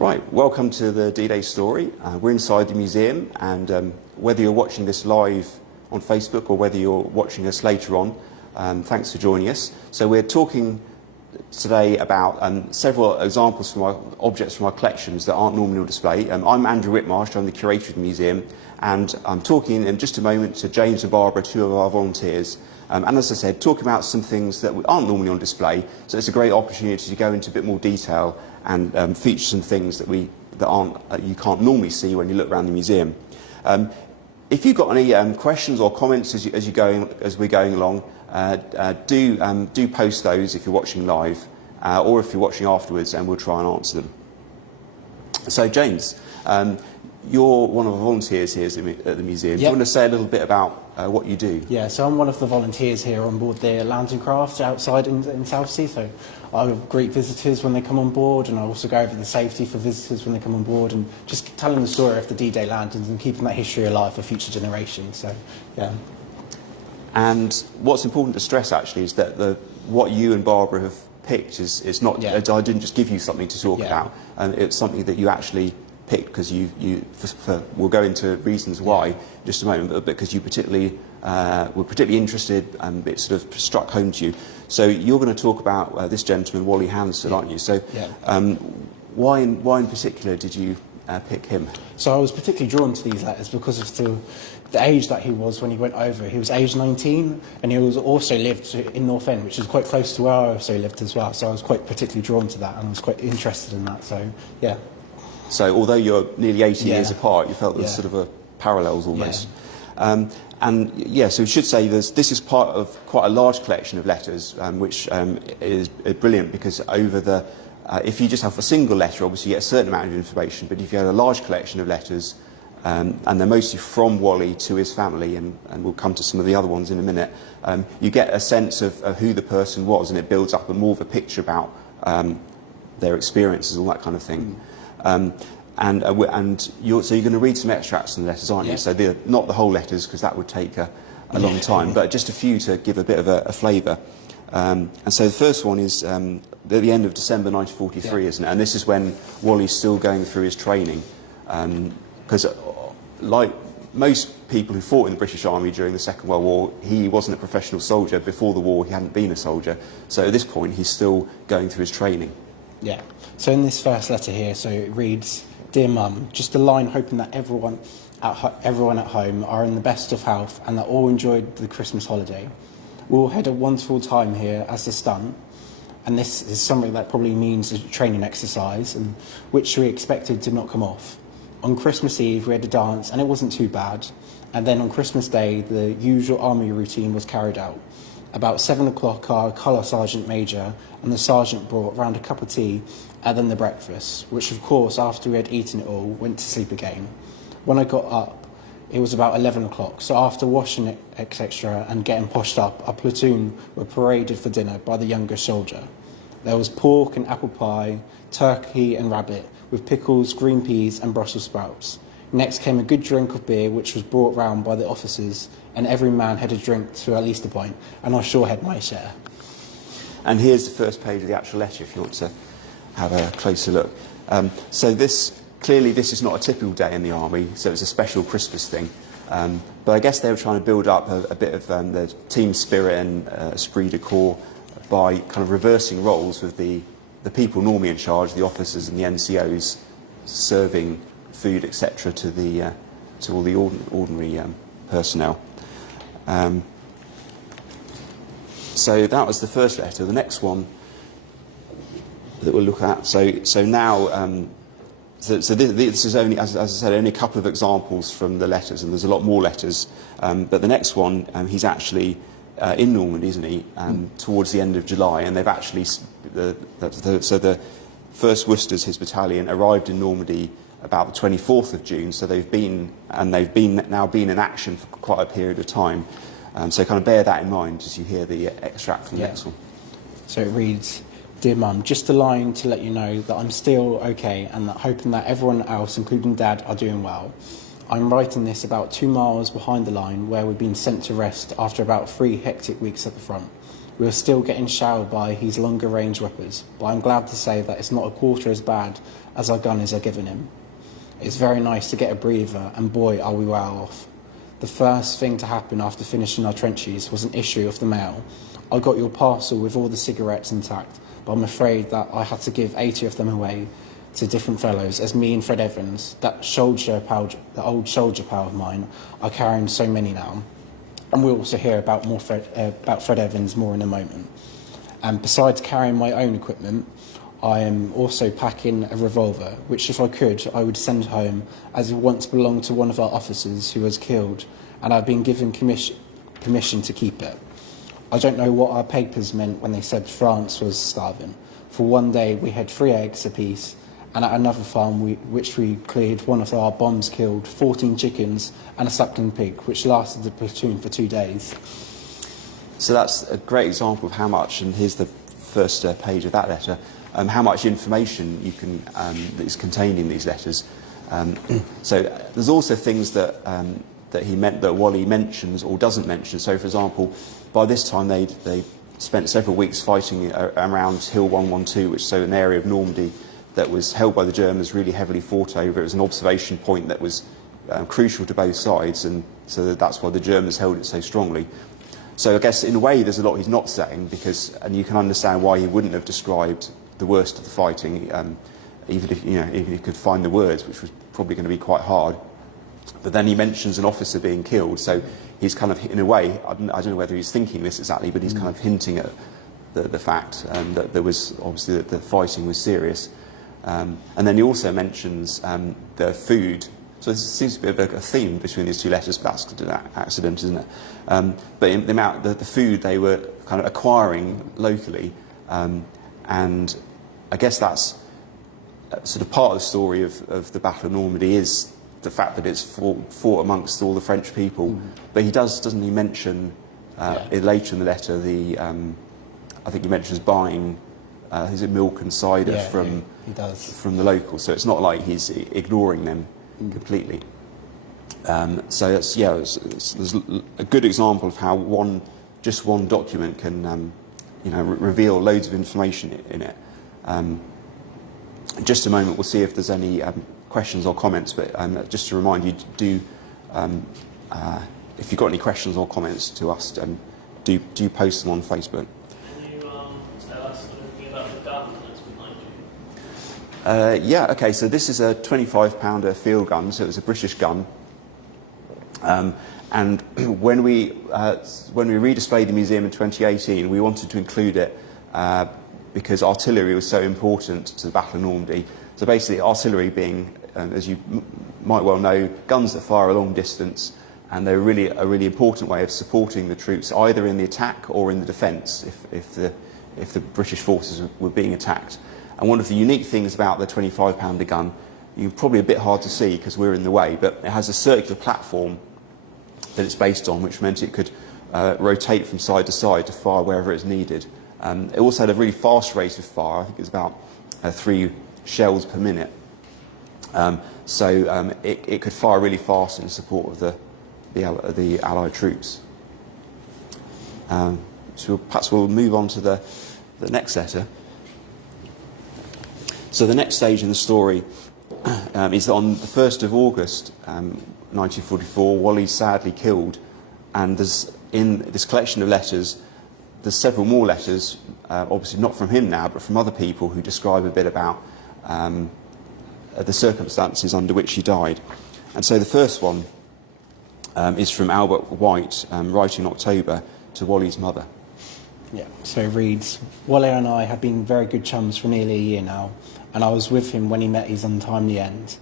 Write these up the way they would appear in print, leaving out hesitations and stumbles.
Right, welcome to the D-Day story. We're inside the museum, and whether you're watching this live on Facebook or whether you're watching us later on, thanks for joining us. So we're talking today about several examples from our objects from our collections that aren't normally on display. I'm Andrew Whitmarsh, I'm the curator of the museum, and I'm talking in just a moment to James and Barbara, two of our volunteers. And as I said, talking about some things that aren't normally on display, so it's a great opportunity to go into a bit more detail and feature some things that you can't normally see when you look around the museum. If you've got any questions or comments as we're going along, do post those if you're watching live, or if you're watching afterwards, and we'll try and answer them. So James, you're one of the volunteers here at the museum. Yep. Do you want to say a little bit about what you do? Yeah, so I'm one of the volunteers here on board the Lands and Crafts outside in Southsea. So I greet visitors when they come on board, and I also go over the safety for visitors when they come on board, and just telling the story of the D-Day lanterns and keeping that history alive for future generations. So, yeah. And what's important to stress actually is that what you and Barbara have picked is not. Yeah. I didn't just give you something to talk about, and it's something that you actually picked because we'll go into reasons why in just a moment, but because you were particularly interested and it sort of struck home to you. So you're going to talk about this gentleman, Wally Hansford, aren't you? So why in particular did you pick him? So I was particularly drawn to these letters because of the age that he was when he went over. He was age 19, and he also lived in North End, which is quite close to where I also lived as well. So I was quite particularly drawn to that, and I was quite interested in that. So yeah. So although you're nearly 80 years apart, you felt there was sort of a parallels almost. Yeah. So we should say this is part of quite a large collection of letters, which is brilliant because if you just have a single letter, obviously you get a certain amount of information, but if you have a large collection of letters, and they're mostly from Wally to his family, and we'll come to some of the other ones in a minute, you get a sense of who the person was, and it builds up more of a picture about their experiences, all that kind of thing. So you're going to read some extracts from the letters, aren't you? So not the whole letters, because that would take a long time, but just a few to give a bit of a flavour. And so the first one is at the end of December 1943, isn't it? And this is when Wally's still going through his training. Because like most people who fought in the British Army during the Second World War, he wasn't a professional soldier. Before the war, he hadn't been a soldier. So at this point, he's still going through his training. Yeah. So in this first letter here, so it reads, "Dear Mum, just a line hoping that everyone at home are in the best of health and that all enjoyed the Christmas holiday. We all had a wonderful time here as a stunt, and this is something that probably means a training exercise, and which we expected did not come off. On Christmas Eve we had a dance and it wasn't too bad, and then on Christmas Day the usual army routine was carried out. About 7 o'clock our colour sergeant major and the sergeant brought round a cup of tea and then the breakfast, which of course after we had eaten it all went to sleep again. When I got up it was about 11 o'clock, so after washing it etc. and getting poshed up, our platoon were paraded for dinner by the younger soldier. There was pork and apple pie, turkey and rabbit, with pickles, green peas and Brussels sprouts. Next came a good drink of beer, which was brought round by the officers, and every man had a drink to at least a pint, and I sure had my share." And here's the first page of the actual letter, if you want to have a closer look. So this is not a typical day in the army, so it's a special Christmas thing. But I guess they were trying to build up a bit of the team spirit and esprit de corps by kind of reversing roles with the people normally in charge, the officers and the NCOs, serving food, etc., to all the ordinary personnel. So that was the first letter. The next one that we'll look at. So now, this is only, as I said, only a couple of examples from the letters, and there's a lot more letters. But the next one, he's actually in Normandy, isn't he? Towards the end of July, and they've actually the first Worcesters, his battalion, arrived in Normandy about the 24th of June. So they've been in action for quite a period of time. So kind of bear that in mind as you hear the extract from the next one. So it reads, "Dear Mum, just a line to let you know that I'm still okay and that hoping that everyone else, including Dad, are doing well. I'm writing this about 2 miles behind the line where we've been sent to rest after about 3 hectic weeks at the front. We were still getting showered by his longer range weapons, but I'm glad to say that it's not a quarter as bad as our gunners are giving him. It's very nice to get a breather, and boy are we well off. The first thing to happen after finishing our trenches was an issue of the mail. I got your parcel with all the cigarettes intact, but I'm afraid that I had to give 80 of them away to different fellows, as me and Fred Evans, that old soldier pal of mine, are carrying so many now. And we'll also hear about Fred Evans more in a moment. And besides carrying my own equipment, I am also packing a revolver, which if I could, I would send home, as it once belonged to one of our officers who was killed, and I've been given permission to keep it. I don't know what our papers meant when they said France was starving. For one day we had 3 eggs apiece, and at another farm which we cleared, one of our bombs killed 14 chickens and a suckling pig, which lasted the platoon for 2 days. So that's a great example of how much, and here's the first page of that letter, how much information you can that is contained in these letters. So there's also things that that Wally mentions or doesn't mention. So, for example, by this time they spent several weeks fighting around Hill 112, which is an area of Normandy that was held by the Germans, really heavily fought over. It was an observation point that was crucial to both sides, and so that's why the Germans held it so strongly. So I guess in a way there's a lot he's not saying, and you can understand why he wouldn't have described the worst of the fighting, even if he could find the words, which was probably going to be quite hard. But then he mentions an officer being killed, so he's kind of, in a way, I don't know whether he's thinking this exactly, but he's kind of hinting at the fact that there was, obviously, that the fighting was serious. And then he also mentions the food. So this seems to be a theme between these two letters, but that's an accident, isn't it? But in the food they were kind of acquiring locally, and I guess that's sort of part of the story of the Battle of Normandy, is the fact that it's fought amongst all the French people. But he doesn't he mention later in the letter I think he mentions buying is it milk and cider from the locals. So it's not like he's ignoring them completely. So that's there's a good example of how just one document can reveal loads of information in it. In just a moment we'll see if there's any questions or comments, but just to remind you, if you've got any questions or comments to us, do post them on Facebook. Can you tell us a little bit about the gun that's behind you? Okay, so this is a 25-pounder field gun, so it was a British gun. And when we redisplayed the museum in 2018, we wanted to include it because artillery was so important to the Battle of Normandy. So basically, artillery being, as you might well know, guns that fire a long distance, and they're really a really important way of supporting the troops, either in the attack or in the defence, if the British forces were being attacked. And one of the unique things about the 25-pounder gun, you're probably a bit hard to see because we're in the way, but it has a circular platform that it's based on, which meant it could rotate from side to side to fire wherever it's needed. It also had a really fast rate of fire. I think it's about 3 shells per minute. So it could fire really fast in support of the Allied troops. So perhaps we'll move on to the next letter. So the next stage in the story is that on the 1st of August 1944, Wally's sadly killed, and there's, in this collection of letters, there's several more letters, obviously not from him now, but from other people who describe a bit about the circumstances under which he died. And so the first one is from Albert White, writing in October to Wally's mother. Yeah, so it reads, Wally and I have been very good chums for nearly a year now, and I was with him when he met his untimely end.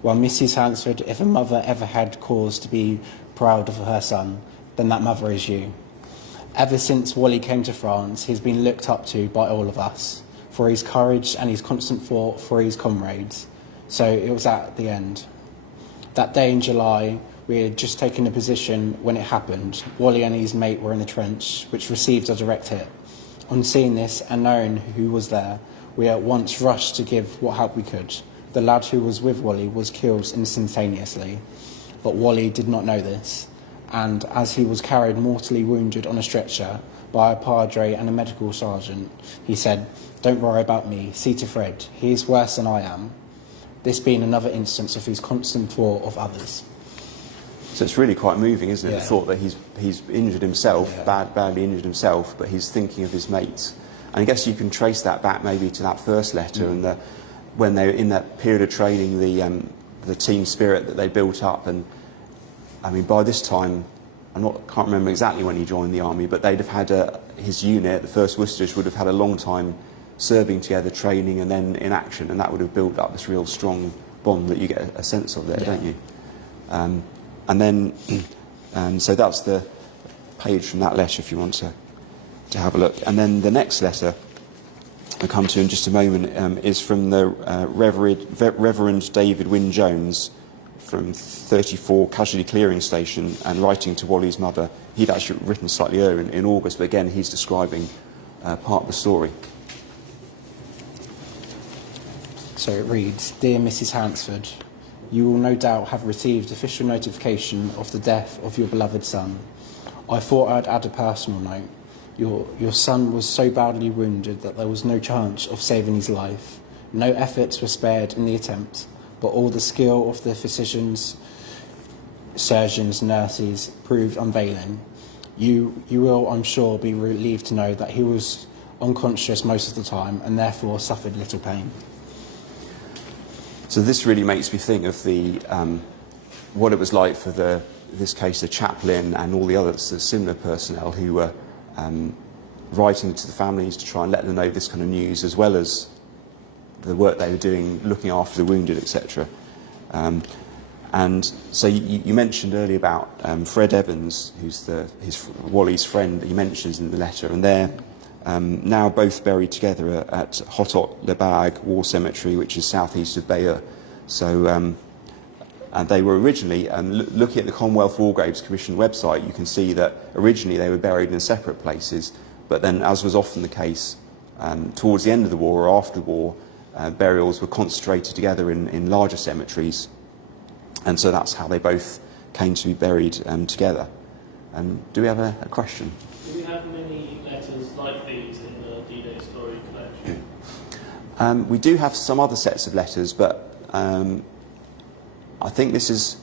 Well, Mrs. Hansford, if a mother ever had cause to be proud of her son, then that mother is you. Ever since Wally came to France, he's been looked up to by all of us for his courage and his constant thought for his comrades. So it was at the end. That day in July, we had just taken a position when it happened. Wally and his mate were in the trench, which received a direct hit. On seeing this and knowing who was there, we at once rushed to give what help we could. The lad who was with Wally was killed instantaneously, but Wally did not know this, and as he was carried mortally wounded on a stretcher, by a padre and a medical sergeant. He said, "Don't worry about me, see to Fred, he is worse than I am," this being another instance of his constant thought of others. So it's really quite moving, isn't it? Yeah. The thought that he's injured himself, Yeah. badly injured himself, but he's thinking of his mates. And I guess you can trace that back maybe to that first letter and when they were in that period of training, the team spirit that they built up. And I mean, by this time, can't remember exactly when he joined the army, but they'd have had his unit, the 1st Worcesters, would have had a long time serving together, training, and then in action, and that would have built up this real strong bond that you get a sense of there, don't you? And then, so that's the page from that letter if you want to have a look. And then the next letter I'll come to in just a moment is from the Reverend David Wynne Jones from 34 Casualty Clearing Station, and writing to Wally's mother. He'd actually written slightly earlier in August, but again he's describing part of the story. So it reads, "Dear Mrs. Hansford, you will no doubt have received official notification of the death of your beloved son. I thought I'd add a personal note. Your son was so badly wounded that there was no chance of saving his life. No efforts were spared in the attempt, but all the skill of the physicians, surgeons, nurses proved unavailing. You will, I'm sure, be relieved to know that he was unconscious most of the time and therefore suffered little pain." So this really makes me think of what it was like for this case, the chaplain and all the other similar personnel who were writing to the families to try and let them know this kind of news, as well as the work they were doing, looking after the wounded, etc. And so you mentioned earlier about Fred Evans, who's Wally's friend that he mentions in the letter, and they're now both buried together at Hotot-le-Bag War Cemetery, which is southeast of Bayeux. So, and they were originally, looking at the Commonwealth War Graves Commission website, you can see that originally they were buried in separate places, but then, as was often the case, towards the end of the war or after the war, burials were concentrated together in larger cemeteries, and so that's how they both came to be buried together. Do we have a question? Do we have many letters like these in the D-Day story collection? We do have some other sets of letters, but I think this is,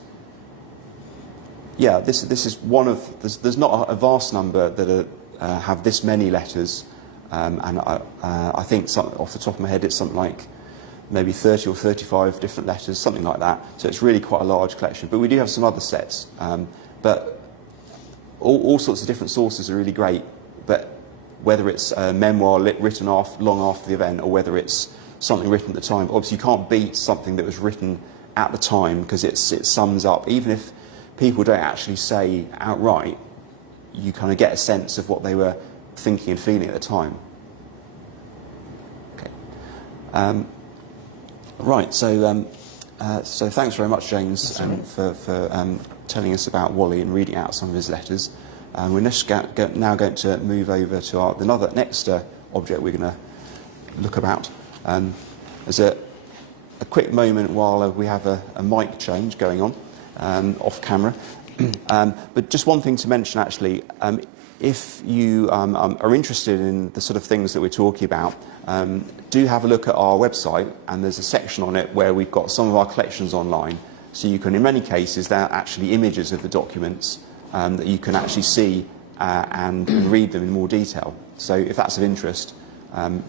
this is one of, there's not a vast number that have this many letters, and I think off the top of my head it's something like maybe 30 or 35 different letters, something like that. So it's really quite a large collection. But we do have some other sets, but all sorts of different sources are really great. But whether it's a memoir written long after the event, or whether it's something written at the time, obviously you can't beat something that was written at the time, because it sums up, even if people don't actually say outright, you kind of get a sense of what they were thinking and feeling at the time. Okay. Right, so thanks very much, James, for telling us about Wally and reading out some of his letters. We're now going to move over to the next object we're going to look about. There's a quick moment while we have a mic change going on off camera. But just one thing to mention, actually, if you are interested in the sort of things that we're talking about, do have a look at our website, and there's a section on it where we've got some of our collections online. So you can, in many cases, they're actually images of the documents that you can actually see and read them in more detail. So if that's of interest,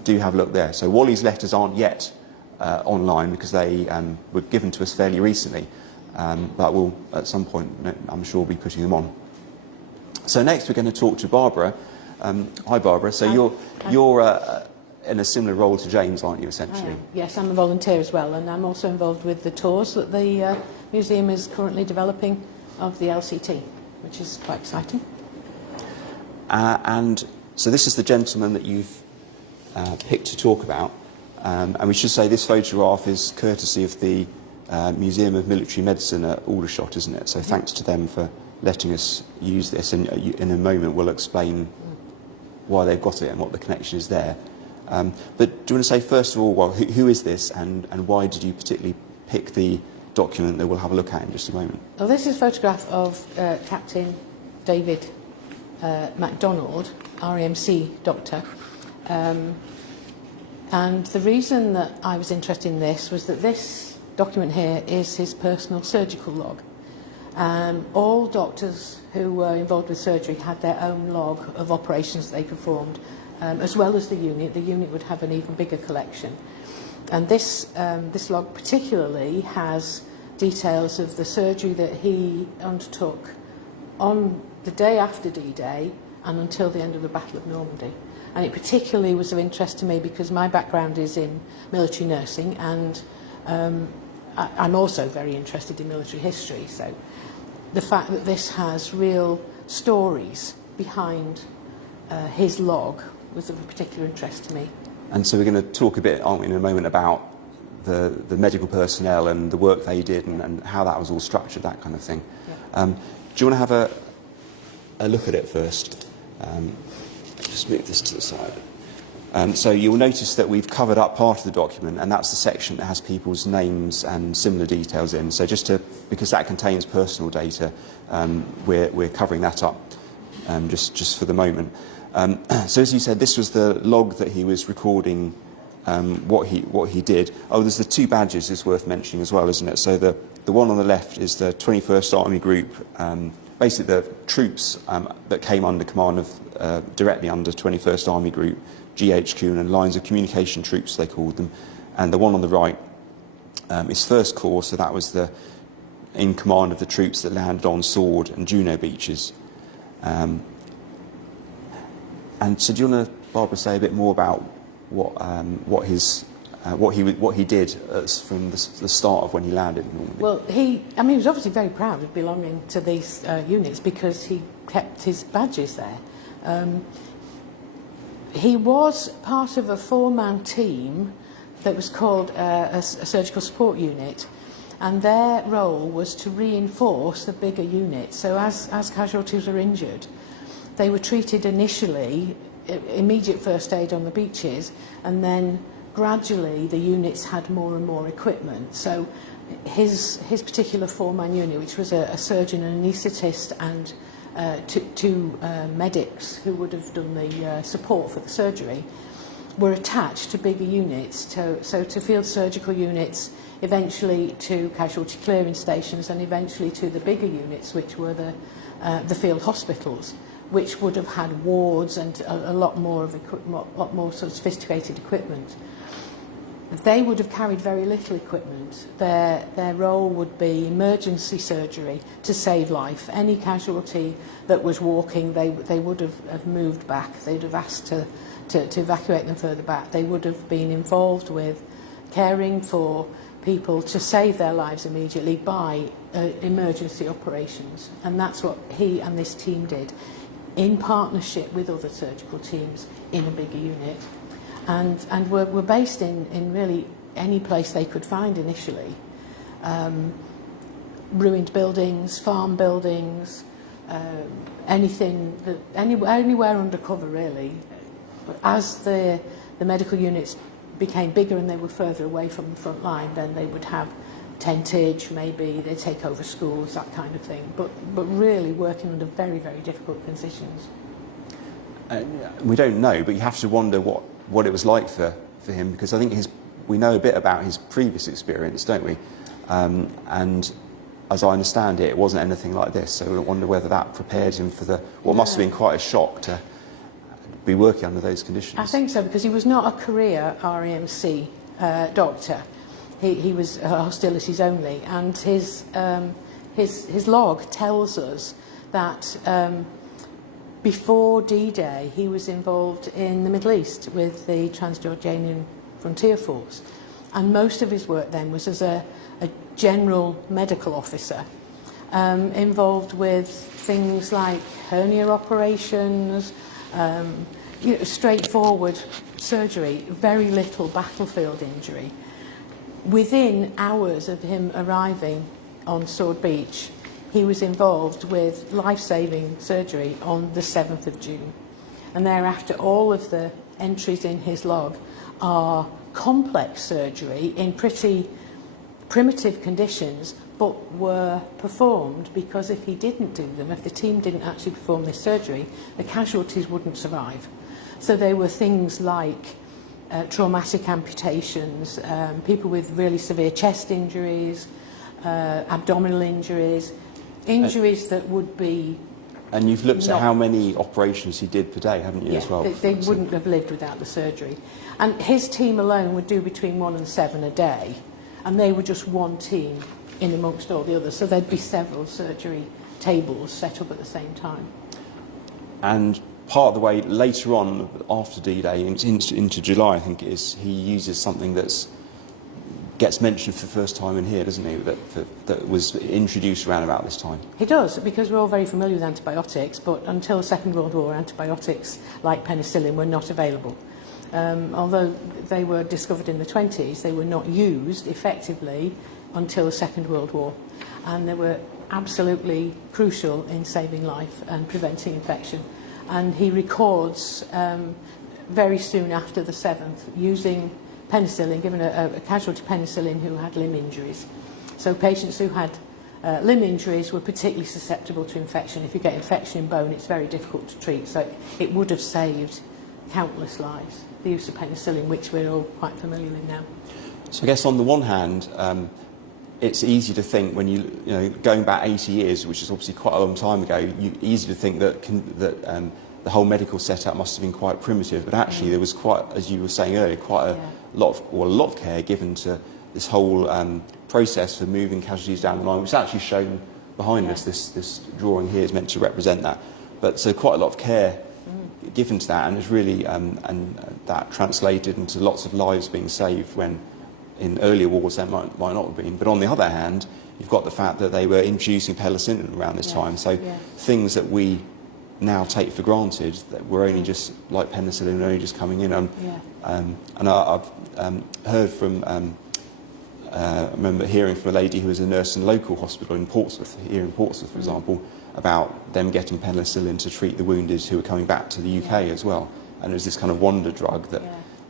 do have a look there. So Wally's letters aren't yet online, because they were given to us fairly recently, but we'll at some point, I'm sure, be putting them on. So next we're going to talk to Barbara. Hi Barbara. So you're in a similar role to James, aren't you, essentially? Yes, I'm a volunteer as well, and I'm also involved with the tours that the museum is currently developing of the LCT, which is quite exciting. And so this is the gentleman that you've picked to talk about, and we should say this photograph is courtesy of the Museum of Military Medicine at Aldershot, isn't it? So thanks to them for letting us use this, and in a moment we'll explain why they've got it and what the connection is there. But do you want to say first of all, well, who is this, and why did you particularly pick the document that we'll have a look at in just a moment? Well, this is a photograph of Captain David MacDonald, RAMC doctor. And the reason that I was interested in this was that this document here is his personal surgical log. All doctors who were involved with surgery had their own log of operations they performed, as well as the unit. The unit would have an even bigger collection. And this log particularly has details of the surgery that he undertook on the day after D-Day and until the end of the Battle of Normandy. And it particularly was of interest to me because my background is in military nursing, and I'm also very interested in military history. So the fact that this has real stories behind his log was of particular interest to me. And so we're going to talk a bit, aren't we, in a moment about the medical personnel and the work they did and how that was all structured, that kind of thing. Yeah. Do you want to have a look at it first? Just move this to the side. So you'll notice that we've covered up part of the document, and that's the section that has people's names and similar details in. So because that contains personal data, we're covering that up just for the moment. So as you said, this was the log that he was recording what he did. Oh, there's the two badges is worth mentioning as well, isn't it? So the one on the left is the 21st Army Group, basically the troops that came under command of directly under 21st Army Group, GHQ, and lines of communication troops they called them. And the one on the right is First Corps, so that was in command of the troops that landed on Sword and Juno beaches. And so do you want to, Barbara, say a bit more about what he did from the start of when he landed in Normandy? Well, he was obviously very proud of belonging to these units because he kept his badges there. He was part of a four-man team that was called a surgical support unit, and their role was to reinforce the bigger unit. So as casualties were injured, they were treated initially, immediate first aid on the beaches, and then gradually the units had more and more equipment. So his particular four-man unit, which was a surgeon, an anaesthetist, and two medics who would have done the support for the surgery, were attached to bigger units, so to field surgical units, eventually to casualty clearing stations, and eventually to the bigger units, which were the field hospitals, which would have had wards and a lot more sort of sophisticated equipment. They would have carried very little equipment. Their role would be emergency surgery to save life. Any casualty that was walking, they would have moved back. They'd have asked to evacuate them further back. They would have been involved with caring for people to save their lives immediately by emergency operations. And that's what he and this team did, in partnership with other surgical teams in a bigger unit. And were based in really any place they could find initially. Ruined buildings, farm buildings, anywhere undercover really. But as the medical units became bigger and they were further away from the front line, then they would have tentage, maybe they take over schools, that kind of thing. But really working under very, very difficult conditions. We don't know, but you have to wonder what it was like for him, because I think we know a bit about his previous experience, don't we? And as I understand it, it wasn't anything like this, so I wonder whether that prepared him for what must have been quite a shock to be working under those conditions. I think so, because he was not a career RAMC doctor. He was hostilities only, and his log tells us that before D-Day he was involved in the Middle East with the Transjordanian Frontier Force, and most of his work then was as a general medical officer, involved with things like hernia operations, straightforward surgery, very little battlefield injury. Within hours of him arriving on Sword Beach, he was involved with life-saving surgery on the 7th of June. And thereafter, all of the entries in his log are complex surgery in pretty primitive conditions, but were performed because if he didn't do them, if the team didn't actually perform this surgery, the casualties wouldn't survive. So they were things like traumatic amputations, people with really severe chest injuries, abdominal injuries, injuries that would be... And you've looked at how many operations he did per day, haven't you, as well? They wouldn't have lived without the surgery. And his team alone would do between 1 and 7 a day, and they were just one team in amongst all the others. So there'd be several surgery tables set up at the same time. And part of the way later on, after D-Day, into July, I think it is, he uses something that gets mentioned for the first time in here, doesn't he? That was introduced around about this time. He does, because we're all very familiar with antibiotics, but until the Second World War, antibiotics like penicillin were not available. Although they were discovered in the 20s, they were not used effectively until the Second World War. And they were absolutely crucial in saving life and preventing infection. And he records very soon after the 7th using penicillin, given a casualty penicillin who had limb injuries. So patients who had limb injuries were particularly susceptible to infection. If you get infection in bone, it's very difficult to treat. So it would have saved countless lives, the use of penicillin, which we're all quite familiar with now. So I guess on the one hand, it's easy to think when you know, going back 80 years, which is obviously quite a long time ago, easy to think that the whole medical setup must have been quite primitive, but actually there was quite, as you were saying earlier, quite a lot of care given to this whole process for moving casualties down the line, which is actually shown behind us. This drawing here is meant to represent that. But so quite a lot of care given to that, and it's really and that translated into lots of lives being saved when in earlier wars there might not have been. But on the other hand, you've got the fact that they were introducing penicillin around this time, so things that we now take for granted that were only just like penicillin, only just coming in. And I've heard from, I remember hearing from a lady who was a nurse in a local hospital in Portsmouth, here in Portsmouth, for example, about them getting penicillin to treat the wounded who were coming back to the UK as well. And it was this kind of wonder drug that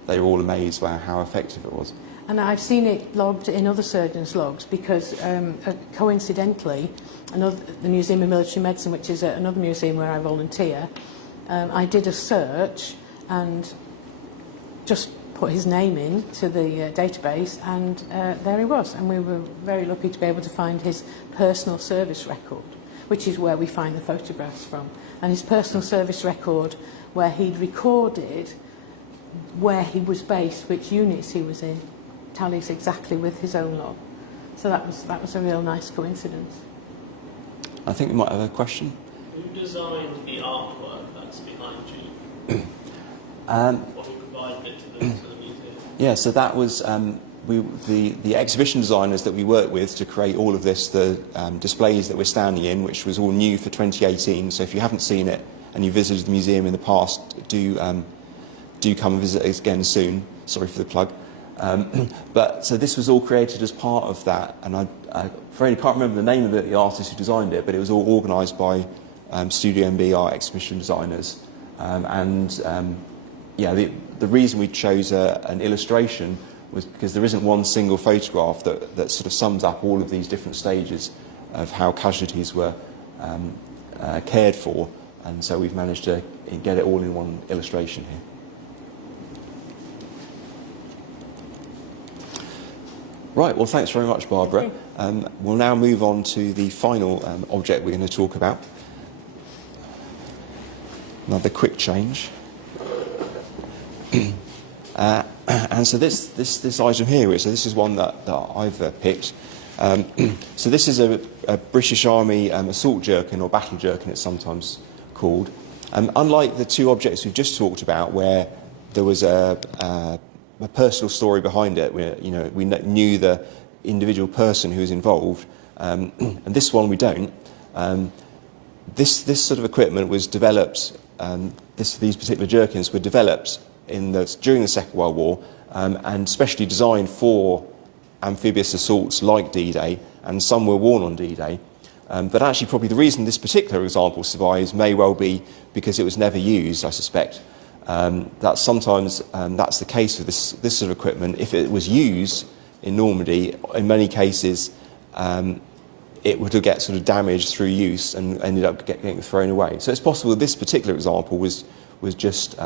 they were all amazed by how effective it was. And I've seen it logged in other surgeons' logs because, coincidentally, the Museum of Military Medicine, which is another museum where I volunteer, I did a search and just put his name in to the database, and there he was. And we were very lucky to be able to find his personal service record, which is where we find the photographs from. And his personal service record, where he'd recorded where he was based, which units he was in, tallies exactly with his own log. So that was a real nice coincidence. I think we might have a question. Who designed the artwork that's behind you? Or who provided it to the museum? Yeah, so that was the exhibition designers that we worked with to create all of this, the displays that we're standing in, which was all new for 2018. So if you haven't seen it and you visited the museum in the past, do come and visit us again soon. Sorry for the plug. But so this was all created as part of that, and I can't remember the name of the artist who designed it, but it was all organised by Studio MB, our exhibition designers. The reason we chose an illustration was because there isn't one single photograph that sort of sums up all of these different stages of how casualties were cared for, and so we've managed to get it all in one illustration here. Right, well, thanks very much, Barbara. We'll now move on to the final object we're going to talk about. Another quick change. And so this item here, so this is one that I've picked. So this is a British Army assault jerkin, or battle jerkin it's sometimes called. Unlike the two objects we've just talked about, where there was a personal story behind it, where we knew the individual person who was involved, and this one we don't. This sort of equipment was developed. These particular jerkins were developed during the Second World War, and specially designed for amphibious assaults like D-Day, and some were worn on D-Day. But actually, probably the reason this particular example survives may well be because it was never used, I suspect. That sometimes that's the case with this sort of equipment. If it was used in Normandy, in many cases, it would get sort of damaged through use and ended up getting thrown away. So it's possible this particular example was just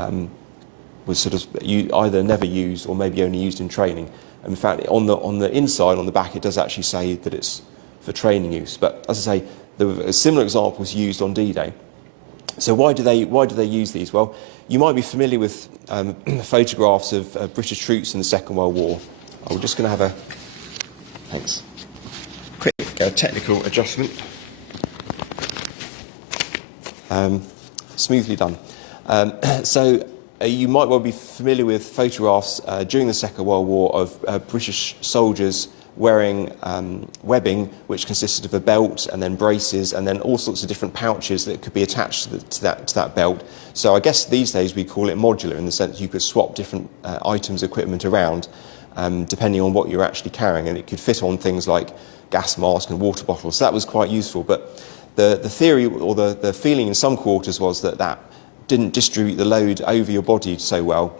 was sort of either never used or maybe only used in training. In fact, on the inside, on the back, it does actually say that it's for training use. But as I say, a similar example was used on D-Day. So why do they use these? Well, you might be familiar with photographs of British troops in the Second World War. We're just going to have a quick technical adjustment. Smoothly done. So you might well be familiar with photographs during the Second World War of British soldiers wearing webbing, which consisted of a belt and then braces and then all sorts of different pouches that could be attached to that belt. So I guess these days we call it modular, in the sense you could swap different items of equipment around depending on what you're actually carrying, and it could fit on things like gas mask and water bottles. So that was quite useful. But the theory or the feeling in some quarters was that didn't distribute the load over your body so well.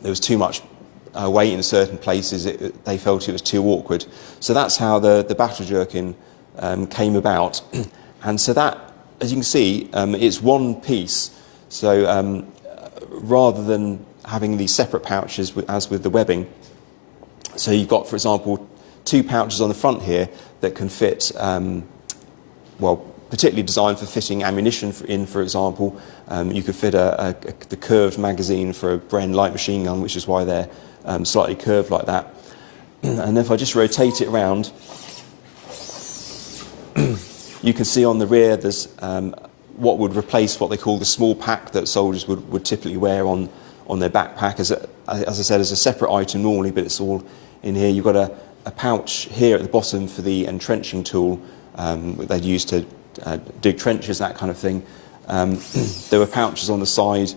There was too much weight in certain places. They felt it was too awkward. So that's how the battle jerkin came about. And so that, as you can see, it's one piece. So rather than having these separate pouches as with the webbing, so you've got, for example, 2 pouches on the front here that can fit, well, particularly designed for fitting ammunition in, for example. You could fit the curved magazine for a Bren light machine gun, which is why they're slightly curved like that. And if I just rotate it around, you can see on the rear there's what would replace what they call the small pack that soldiers would typically wear on their backpack, as I said, as a separate item normally, but it's all in here. You've got a pouch here at the bottom for the entrenching tool they'd use to dig trenches, that kind of thing. There were pouches on the side,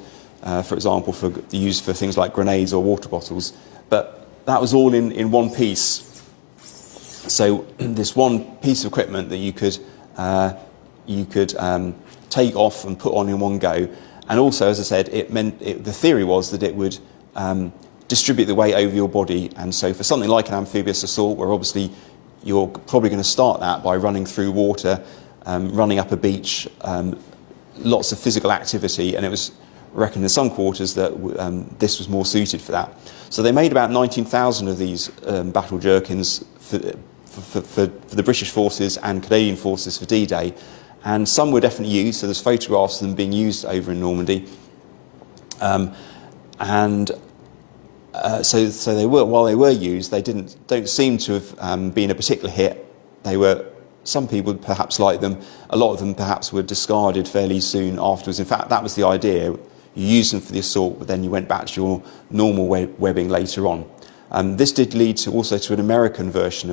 for example, used for things like grenades or water bottles, but that was all in one piece. So this one piece of equipment that you could take off and put on in one go, and also, as I said, the theory was that it would distribute the weight over your body. And so for something like an amphibious assault, where obviously you're probably going to start that by running through water, running up a beach, lots of physical activity, and it was reckoned in some quarters that this was more suited for that. So they made about 19,000 of these battle jerkins for the British forces and Canadian forces for D-Day, and some were definitely used. So there's photographs of them being used over in Normandy, so they were, while they were used, they don't seem to have been a particular hit. Some people perhaps liked them. A lot of them perhaps were discarded fairly soon afterwards. In fact, that was the idea. You used them for the assault, but then you went back to your normal webbing later on. This did lead also to an American version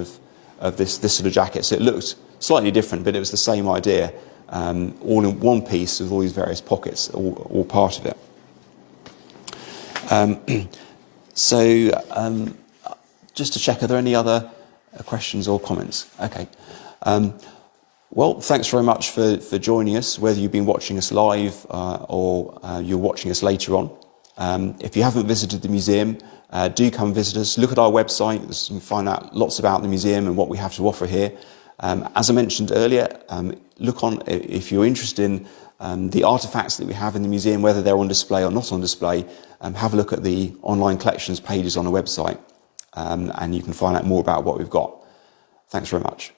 of this sort of jacket. So it looked slightly different, but it was the same idea, all in one piece with all these various pockets, all part of it. Just to check, are there any other questions or comments? Okay. Well, thanks very much for joining us, whether you've been watching us live or you're watching us later on. If you haven't visited the museum, do come visit us. Look at our website. You can find out lots about the museum and what we have to offer here. As I mentioned earlier, look on if you're interested in the artefacts that we have in the museum, whether they're on display or not on display. Have a look at the online collections pages on the website, and you can find out more about what we've got. Thanks very much.